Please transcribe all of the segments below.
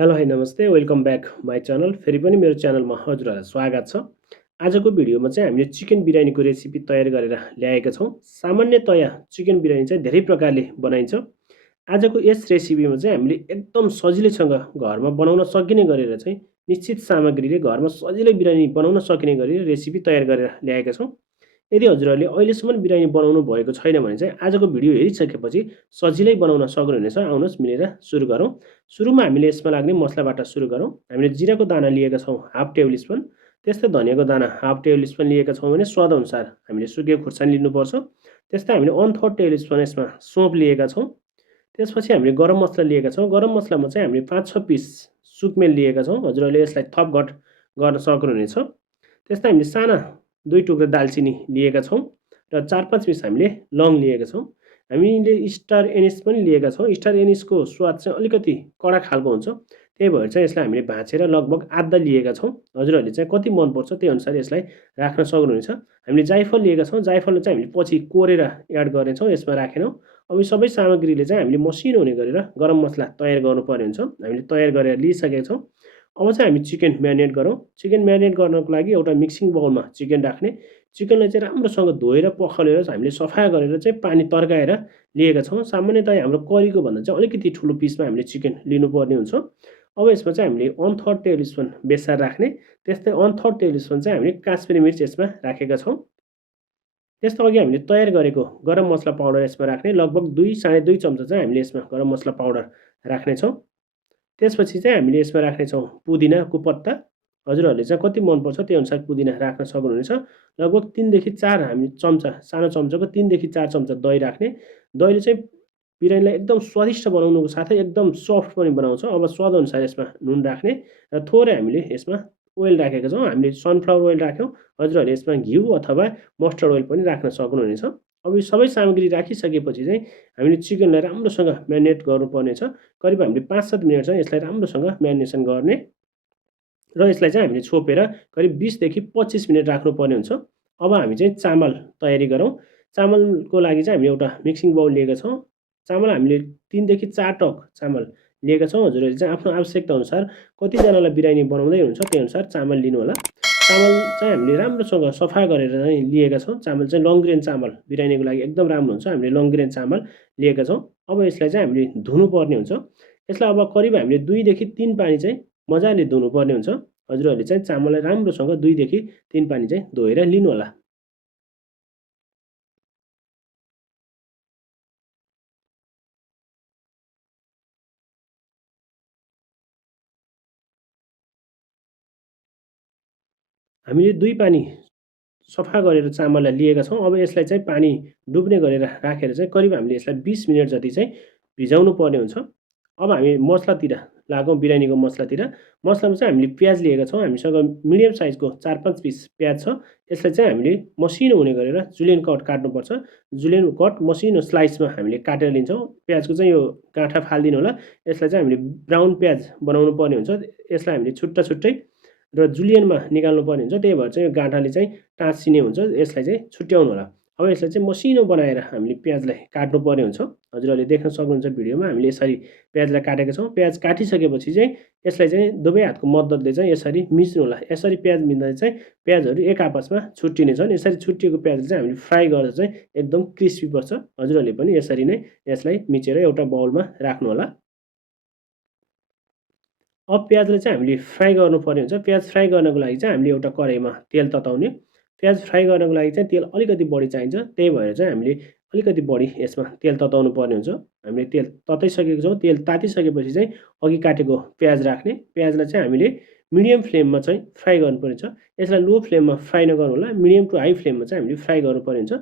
Hello hi नमस्ते welcome back my channel फेरि पनि मेरो च्यानलमा हजुरहरूलाई स्वागत छ। आजको भिडियोमा चाहिँ हामीले चिकन बिरयानीको रेसिपी तयार गरेर ल्याएका छौँ। सामान्यतया चिकन बिरयानी चाहिँ धेरै प्रकारले बनाइन्छ। आजको यस रेसिपीमा चाहिँ हामीले एकदम सजिलैसँग घरमा बनाउन सकिने गरेर चाहिँ निश्चित सामग्रीले घरमा सजिलै बिरयानी बनाउन सकिने गरी रेसिपी तयार गरेर ल्याएका छौँ। यदि हजुरहरूले अहिलेसम्म बिरयानी बनाउनु भएको छैन भने चाहिँ आजको भिडियो हेरिसकेपछि सजिलै बनाउन सक्नुहुनेछ। आउनुहोस् मिलेर सुरु गरौँ। सुरुमा हामीले यसमा लाग्ने मसलाबाट सुरु गरौँ। हामीले जिराको दाना लिएका छौँ हाफ टेबल स्पुन, त्यस्तै धनियाको दाना हाफ टेबल स्पुन लिएका छौँ भने स्वादअनुसार हामीले सुकेको खुर्सानी लिनुपर्छ। त्यस्तै हामीले 1/4 टेबल स्पुन यसमा सौँफ लिएका छौँ। त्यसपछि हामीले गरम मसला लिएका छौँ। गरम मसलामा चाहिँ हामीले 5-6 पिस सुकमेल लिएका छौँ। हजुरहरूले यसलाई थपघट गर्न सक्नुहुनेछ। त्यस्तै हामीले साना 2 टुक्रा दालचिनी लिएका छौँ र 4-5 पिस हामीले लौङ लिएका छौँ। हामीले स्टार एनिस पनि लिएका छौँ। स्टार एनिसको स्वाद चाहिँ अलिकति कडा खालको हुन्छ, त्यही भएर चाहिँ यसलाई हामीले भाँचेर लगभग आधा लिएका छौँ। हजुरहरूले चाहिँ कति मनपर्छ त्यही अनुसार यसलाई राख्न सक्नुहुनेछ। हामीले जाइफल लिएका छौँ। जाइफल चाहिँ हामीले पछि कोरेर एड गर्नेछौँ, यसमा राखेनौँ। अब यी सबै सामग्रीले चाहिँ हामीले मसिनो हुने गरेर गरम मसला तयार गर्नुपर्ने हुन्छ। हामीले तयार गरेर लिइसकेका छौँ। अब चाहिँ हामी चिकन म्यारिनेट गरौँ। चिकन म्यारिनेट गर्नको लागि एउटा मिक्सिङ बाउलमा चिकन राख्ने। चिकनलाई चाहिँ राम्रोसँग धोएर पखालेर हामीले सफा गरेर चाहिँ पानी तर्काएर लिएका छौँ। सामान्यतया हाम्रो करीको भन्दा चाहिँ अलिकति ठुलो पिसमा हामीले चिकन लिनुपर्ने हुन्छ। अब यसमा चाहिँ हामीले 1/4 टेबल स्पुन बेसार राख्ने। त्यस्तै 1/4 टेबल स्पुन चाहिँ हामीले काश्मिरी मिर्च यसमा राखेका छौँ। त्यस्तो अघि हामीले तयार गरेको गरम मसला पाउडर यसमा राख्ने। लगभग 2-2.5 चम्चा चाहिँ हामीले यसमा गरम मसला पाउडर राख्नेछौँ। त्यसपछि चाहिँ हामीले यसमा राख्नेछौँ पुदिनाको पत्ता। हजुरहरूले चाहिँ कति मनपर्छ त्यही अनुसार पुदिना राख्न सक्नुहुनेछ। लगभग 3 देखि 4 हामी चम्चा, सानो चम्चाको 3 देखि 4 चम्चा दही राख्ने। दहीले चाहिँ बिरयानीलाई एकदम स्वादिष्ट बनाउनुको साथै एकदम सफ्ट पनि बनाउँछ। अब स्वादअनुसार यसमा नुन राख्ने र थोरै हामीले यसमा ओइल राखेका छौँ। हामीले सनफ्लावर ओइल राख्यौँ। हजुरहरूले यसमा घिउ अथवा मस्टर्ड ओइल पनि राख्न सक्नुहुनेछ। अब यो सबै सामग्री राखिसकेपछि चाहिँ हामीले चिकनलाई राम्रोसँग म्यारिनेट गर्नुपर्ने छ। करिब हामीले 5-7 मिनट चाहिँ यसलाई राम्रोसँग म्यारिनेसन गर्ने र यसलाई चाहिँ हामीले छोपेर करिब 20 देखि 25 मिनट राख्नुपर्ने हुन्छ। अब हामी चाहिँ चामल तयारी गरौँ। चामलको लागि चाहिँ हामीले एउटा मिक्सिङ बाउल लिएका छौँ। चामल हामीले 3 देखि 4 टक चामल लिएका छौँ। हजुरहरूले चाहिँ आफ्नो आवश्यकता अनुसार कतिजनालाई बिरयानी बनाउँदै हुनुहुन्छ त्यही अनुसार चामल लिनुहोला। चामल चाहिँ हामीले राम्रोसँग सफा गरेर चाहिँ लिएका छौँ। चामल चाहिँ लङ ग्रेन चामल बिरयानीको लागि एकदम राम्रो हुन्छ। हामीले लङ ग्रेन चामल लिएका छौँ। अब यसलाई चाहिँ हामीले धुनुपर्ने हुन्छ। यसलाई अब करिब हामीले 2 देखि 3 पानी चाहिँ मजाले धुनुपर्ने हुन्छ। हजुरहरूले चाहिँ चामललाई राम्रोसँग 2 देखि 3 पानी चाहिँ धोएर लिनुहोला। हामीले 2 पानी सफा गरेर चामललाई लिएका छौँ। अब यसलाई चाहिँ पानी डुब्ने गरेर राखेर चाहिँ करिब हामीले यसलाई 20 मिनट जति चाहिँ भिजाउनु पर्ने हुन्छ। अब हामी मसलातिर लागौँ, बिरयानीको मसलातिर। मसलामा चाहिँ हामीले प्याज लिएका छौँ। हामीसँग मिडियम साइजको 4-5 पिस प्याज छ। यसलाई चाहिँ हामीले मसिनो हुने गरेर जुलियन कट काट्नुपर्छ। जुलियन कट मसिनो स्लाइसमा हामीले काटेर लिन्छौँ। प्याजको चाहिँ यो गाँठा फालिदिनु होला। यसलाई चाहिँ हामीले ब्राउन प्याज बनाउनु पर्ने हुन्छ। यसलाई हामीले छुट्टा-छुट्टै र जुलियनमा निकाल्नु पर्ने हुन्छ। त्यही भएर चाहिँ यो गाँठाले चाहिँ टाँसिने हुन्छ। यसलाई चाहिँ छुट्याउनु होला। अब यसलाई चाहिँ मसिनो बनाएर हामीले प्याजलाई काट्नुपर्ने हुन्छ। हजुरहरूले देख्न सक्नुहुन्छ भिडियोमा हामीले यसरी प्याजलाई काटेका छौँ। प्याज काटिसकेपछि चाहिँ यसलाई चाहिँ दुवै हातको मद्दतले चाहिँ यसरी मिच्नु होला। यसरी प्याज मिच्दा चाहिँ प्याजहरू एक आपसमा छुट्टिने छन्। यसरी छुट्टिएको प्याजले चाहिँ हामीले फ्राई गर्दा चाहिँ एकदम क्रिस्पी बस्छ। हजुरहरूले पनि यसरी नै यसलाई मिचेर एउटा बाउलमा राख्नु होला। अब प्याजलाई चाहिँ हामीले फ्राई गर्नुपर्ने हुन्छ। प्याज फ्राई गर्नको लागि चाहिँ हामीले एउटा कराहीमा तेल तताउने। प्याज फ्राई गर्नको लागि चाहिँ तेल अलिकति बढी चाहिन्छ। त्यही भएर चाहिँ हामीले अलिकति बढी यसमा तेल तताउनु पर्ने हुन्छ। हामीले तेल तताइसकेको छौँ। तेल तातिसकेपछि चाहिँ अघि काटेको प्याज राख्ने। प्याजलाई चाहिँ हामीले मिडियम फ्लेममा चाहिँ फ्राई गर्नुपर्ने छ। यसलाई लो फ्लेममा फ्राई नगर्नु होला। मिडियम टु हाई फ्लेममा चाहिँ हामीले फ्राई गर्नुपर्ने हुन्छ।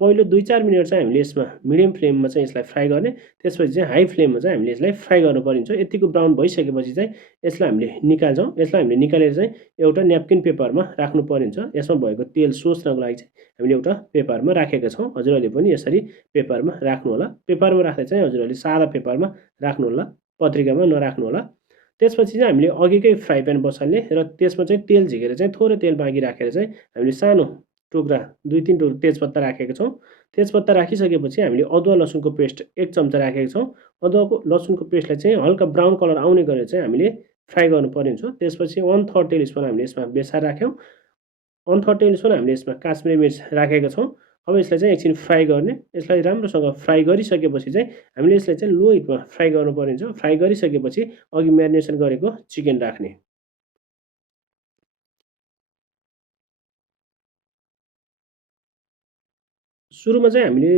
पहिलो 2-4 मिनट चाहिँ हामीले यसमा मिडियम फ्लेममा चाहिँ यसलाई फ्राई गर्ने। त्यसपछि चाहिँ हाई फ्लेममा चाहिँ हामीले यसलाई फ्राई गर्नुपर्ने हुन्छ। यतिको ब्राउन भइसकेपछि चाहिँ यसलाई हामीले निकाल्छौँ। यसलाई हामीले निकालेर चाहिँ एउटा न्यापकिन पेपरमा राख्नुपर्ने हुन्छ। यसमा भएको तेल सोच्नको लागि चाहिँ हामीले एउटा पेपरमा राखेका छौँ। हजुरहरूले पनि यसरी पेपरमा राख्नुहोला। पेपरमा राख्दा चाहिँ हजुरहरूले सादा पेपरमा राख्नुहोला, पत्रिकामा नराख्नुहोला। त्यसपछि चाहिँ हामीले अघिकै फ्राई प्यान बसाल्ने र त्यसमा चाहिँ तेल झिकेर चाहिँ थोरै तेल बाँकी राखेर चाहिँ हामीले सानो टुक्रा 2-3 टुक्रा तेजपत्ता राखेका छौँ। तेजपत्ता राखिसकेपछि हामीले अदुवा लसुनको पेस्ट 1 चम्चा राखेका छौँ। अदुवाको लसुनको पेस्टलाई चाहिँ हल्का ब्राउन कलर आउने गरेर चाहिँ हामीले फ्राई गर्नुपर्ने हुन्छ। त्यसपछि 1/3 टेबल स्पुन हामीले यसमा बेसार राख्यौँ। 1/3 टेबल स्पुन हामीले यसमा काश्मिरी मिर्च राखेका छौँ। अब यसलाई चाहिँ एकछिन फ्राई गर्ने। यसलाई राम्रोसँग फ्राई गरिसकेपछि चाहिँ हामीले यसलाई चाहिँ लो हिटमा फ्राई गर्नुपर्ने हुन्छ। फ्राई गरिसकेपछि अघि म्यारिनेसन गरेको चिकन राख्ने। सुरुमा चाहिँ हामीले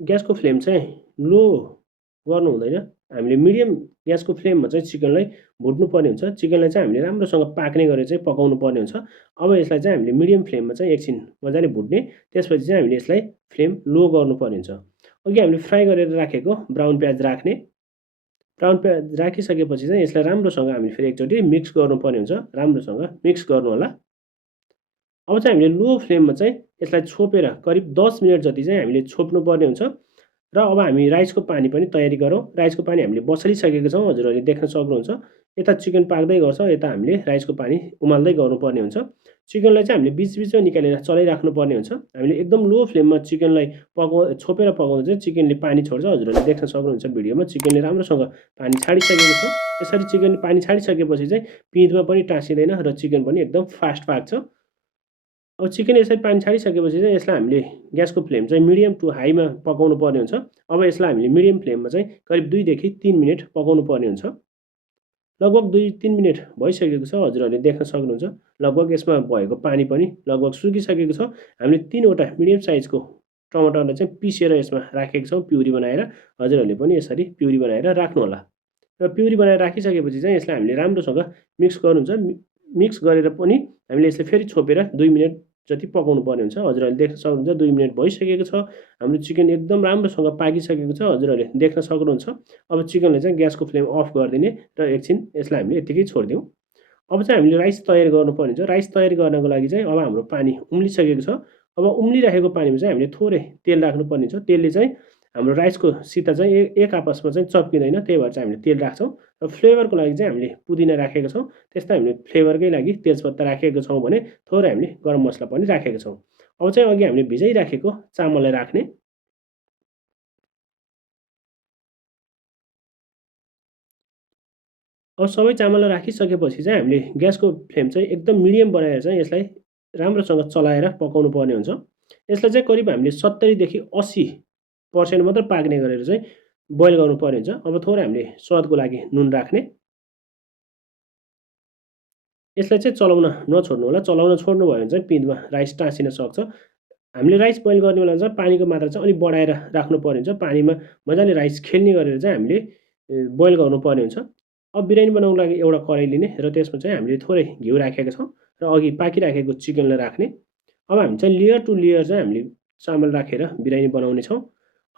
ग्यासको फ्लेम चाहिँ लो गर्नु हुँदैन। हामीले मिडियम ग्यासको फ्लेममा चाहिँ चिकनलाई भुट्नुपर्ने हुन्छ। चिकनलाई चाहिँ हामीले राम्रोसँग पाक्ने गरेर चाहिँ पकाउनु पर्ने हुन्छ। अब यसलाई चाहिँ हामीले मिडियम फ्लेममा चाहिँ एकछिन मजाले भुट्ने, त्यसपछि चाहिँ हामीले यसलाई फ्लेम लो गर्नुपर्ने हुन्छ। अघि हामीले फ्राई गरेर राखेको ब्राउन प्याज राख्ने। ब्राउन प्याज राखिसकेपछि चाहिँ यसलाई राम्रोसँग हामीले फेरि एकचोटि मिक्स गर्नुपर्ने हुन्छ। राम्रोसँग मिक्स गर्नुहोला। अब चाहिँ हामीले लो फ्लेममा चाहिँ यसलाई छोपेर करिब 10 मिनट जति चाहिँ हामीले छोप्नुपर्ने हुन्छ। र अब हामी राइसको पानी पनि तयारी गरौँ। राइसको पानी हामीले बसालिसकेको छौँ, हजुरहरूले देख्न सक्नुहुन्छ। यता चिकन पाक्दै गर्छ, यता हामीले राइसको पानी उमाल्दै गर्नुपर्ने हुन्छ। चिकनलाई चाहिँ हामीले बिचबिचमा निकालेर चलाइराख्नुपर्ने हुन्छ। हामीले एकदम लो फ्लेममा चिकनलाई छोपेर पकाउँदा चाहिँ चिकनले पानी छोड्छ। हजुरहरूले देख्न सक्नुहुन्छ भिडियोमा चिकनले राम्रोसँग पानी छाडिसकेको छ। यसरी चिकनले पानी छाडिसकेपछि चाहिँ पिँधमा पनि टाँसिँदैन र चिकन पनि एकदम फास्ट पाक्छ। अब चिकन यसरी पानी छाडिसकेपछि चाहिँ यसलाई हामीले ग्यासको फ्लेम चाहिँ मिडियम टु हाईमा पकाउनु पर्ने हुन्छ। अब यसलाई हामीले मिडियम फ्लेममा चाहिँ करिब 2 देखि 3 मिनट पकाउनु पर्ने हुन्छ। लगभग 2-3 मिनट भइसकेको छ, हजुरहरूले देख्न सक्नुहुन्छ। लगभग यसमा भएको पानी पनि लगभग सुकिसकेको छ। हामीले 3वटा मिडियम साइजको टमाटरलाई चाहिँ पिसेर यसमा राखेको छौँ प्युरी बनाएर। हजुरहरूले पनि यसरी प्युरी बनाएर राख्नुहोला। र प्युरी बनाएर राखिसकेपछि चाहिँ यसलाई हामीले राम्रोसँग मिक्स गर्नुहुन्छ। मिक्स गरेर पनि हामीले यसलाई फेरि छोपेर 2 मिनट जति पकाउनु पर्ने हुन्छ। हजुरहरूले देख्न सक्नुहुन्छ 2 मिनट भइसकेको छ। हाम्रो चिकन एकदम राम्रोसँग पाकिसकेको छ, हजुरहरूले देख्न सक्नुहुन्छ। अब चिकनलाई चाहिँ ग्यासको फ्लेम अफ गरिदिने र एकछिन यसलाई हामीले यत्तिकै छोडिदिउँ। अब चाहिँ हामीले राइस तयार गर्नुपर्ने हुन्छ। राइस तयार गर्नको लागि चाहिँ अब हाम्रो पानी उम्लिसकेको छ। अब उम्लिरहेको पानीमा चाहिँ हामीले थोरै तेल राख्नुपर्ने हुन्छ। तेलले चाहिँ हाम्रो राइसको सिता चाहिँ एक आपसमा चाहिँ चप्किँदैन, त्यही भएर चाहिँ हामीले तेल राख्छौँ। र फ्लेभरको लागि चाहिँ हामीले पुदिना राखेका छौँ। त्यस्तै हामीले फ्लेभरकै लागि तेजपत्ता राखेको छौँ भने थोरै हामीले गरम मसला पनि राखेका छौँ। अब चाहिँ अघि हामीले भिजाइराखेको चामललाई राख्ने। अब सबै चामललाई राखिसकेपछि चाहिँ हामीले ग्यासको फ्लेम चाहिँ एकदम मिडियम बनाएर चाहिँ यसलाई राम्रोसँग चलाएर पकाउनु पर्ने हुन्छ। यसलाई चाहिँ करिब हामीले 70 देखि 80% मात्र पाक्ने गरेर चाहिँ बोइल गर्नुपर्ने हुन्छ। अब थोरै हामीले स्वादको लागि नुन राख्ने। यसलाई चाहिँ चलाउन नछोड्नु होला। चलाउन छोड्नुभयो भने चाहिँ पिँधमा राइस टाँसिन सक्छ। हामीले राइस बोइल गर्ने बेला चाहिँ पानीको मात्रा चाहिँ अलिक बढाएर राख्नुपर्ने हुन्छ। पानीमा मजाले राइस खेल्ने गरेर चाहिँ हामीले बोइल गर्नुपर्ने हुन्छ। अब बिरयानी बनाउनको लागि एउटा कराही लिने र त्यसमा चाहिँ हामीले थोरै घिउ राखेका छौँ र अघि पाकिराखेको चिकनलाई राख्ने। अब हामी चाहिँ लेयर टु लेयर चाहिँ हामीले चामल राखेर बिरयानी बनाउने छौँ।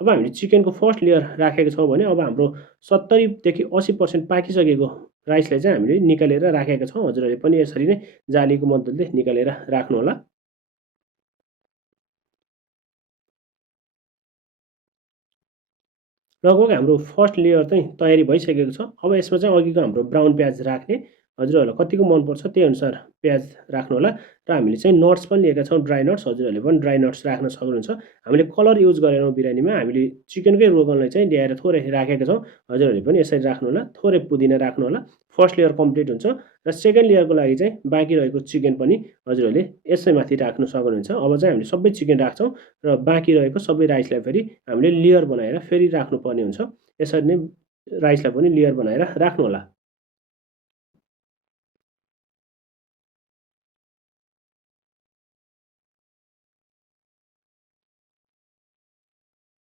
अब हामीले चिकनको फर्स्ट लेयर राखेको छौँ भने अब हाम्रो 70 देखि 80% पाकिसकेको राइसलाई चाहिँ हामीले निकालेर राखेका छौँ। हजुरहरूले पनि यसरी नै जालीको मद्दतले निकालेर राख्नुहोला। लगभग हाम्रो फर्स्ट लेयर चाहिँ तयारी भइसकेको छ। अब यसमा चाहिँ अघिको हाम्रो ब्राउन प्याज राख्ने। हजुरहरूलाई कतिको मनपर्छ त्यही अनुसार प्याज राख्नुहोला। र हामीले चाहिँ नट्स पनि लिएका छौँ, ड्राई नट्स। हजुरहरूले पनि ड्राई नट्स राख्न सक्नुहुन्छ। हामीले कलर युज गरेनौँ बिरयानीमा, हामीले चिकनकै रोगनलाई चाहिँ ल्याएर थोरै राखेका छौँ। हजुरहरूले पनि यसरी राख्नुहोला। थोरै पुदिना राख्नुहोला। फर्स्ट लेयर कम्प्लिट हुन्छ र सेकेन्ड लेयरको लागि चाहिँ बाँकी रहेको चिकन पनि हजुरहरूले यसै माथि राख्न सक्नुहुन्छ। अब चाहिँ हामीले सबै चिकन राख्छौँ र बाँकी रहेको सबै राइसलाई फेरि हामीले लेयर बनाएर फेरि राख्नुपर्ने हुन्छ। यसरी नै राइसलाई पनि लेयर बनाएर राख्नुहोला।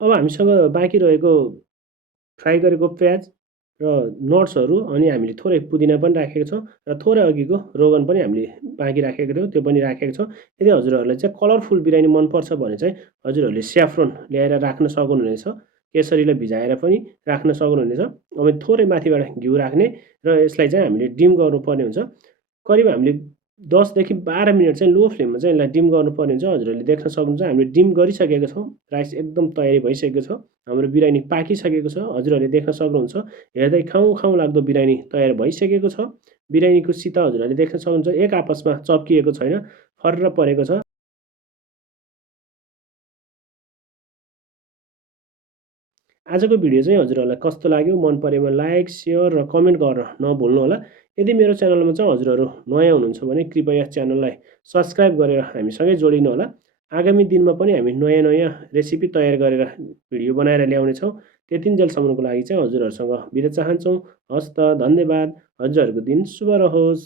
अब हामीसँग बाँकी रहेको फ्राई गरेको प्याज र नट्सहरू अनि हामीले थोरै पुदिना पनि राखेको छौँ र थोरै अघिको रोगन पनि हामीले बाँकी राखेको थियौँ, त्यो पनि राखेको छौँ। यदि हजुरहरूलाई चाहिँ कलरफुल बिरयानी मनपर्छ भने चाहिँ हजुरहरूले स्याफ्रोन ल्याएर राख्न सक्नुहुनेछ। केसरीलाई भिजाएर पनि राख्न सक्नुहुनेछ। अब थोरै माथिबाट घिउ राख्ने र यसलाई चाहिँ हामीले डिम गर्नुपर्ने हुन्छ। करिब हामीले 10 देखि 12 मिनट चाहिँ लो फ्लेममा चाहिँ यसलाई डिम गर्नुपर्ने हुन्छ। हजुरहरूले देख्न सक्नुहुन्छ हामीले डिम गरिसकेका छौँ। राइस एकदम तयारी भइसकेको छ। हाम्रो बिरयानी पाकिसकेको छ। हजुरहरूले देख्न सक्नुहुन्छ। हेर्दै खाउँ खाउँ लाग्दो बिरयानी तयार भइसकेको छ। बिरयानीको सिता हजुरहरूले देख्न सक्नुहुन्छ, एक आपसमा चप्किएको छैन, फर्र परेको छ। आजको भिडियो चाहिँ हजुरहरूलाई कस्तो लाग्यो, मन परेमा लाइक, सेयर र कमेन्ट गर्न नभुल्नुहोला। यदि मेरो च्यानलमा चाहिँ हजुरहरू नयाँ हुनुहुन्छ भने कृपया च्यानललाई सब्सक्राइब गरेर हामीसँगै जोडिनुहोला। आगामी दिनमा पनि हामी नयाँ रेसिपी तयार गरेर भिडियो बनाएर ल्याउनेछौँ। त्यतिन्जेलसम्मको लागि चाहिँ हजुरहरूसँग बिदा चाहन्छौँ। हस्त, धन्यवाद। हजुरहरूको दिन शुभ रहोस्।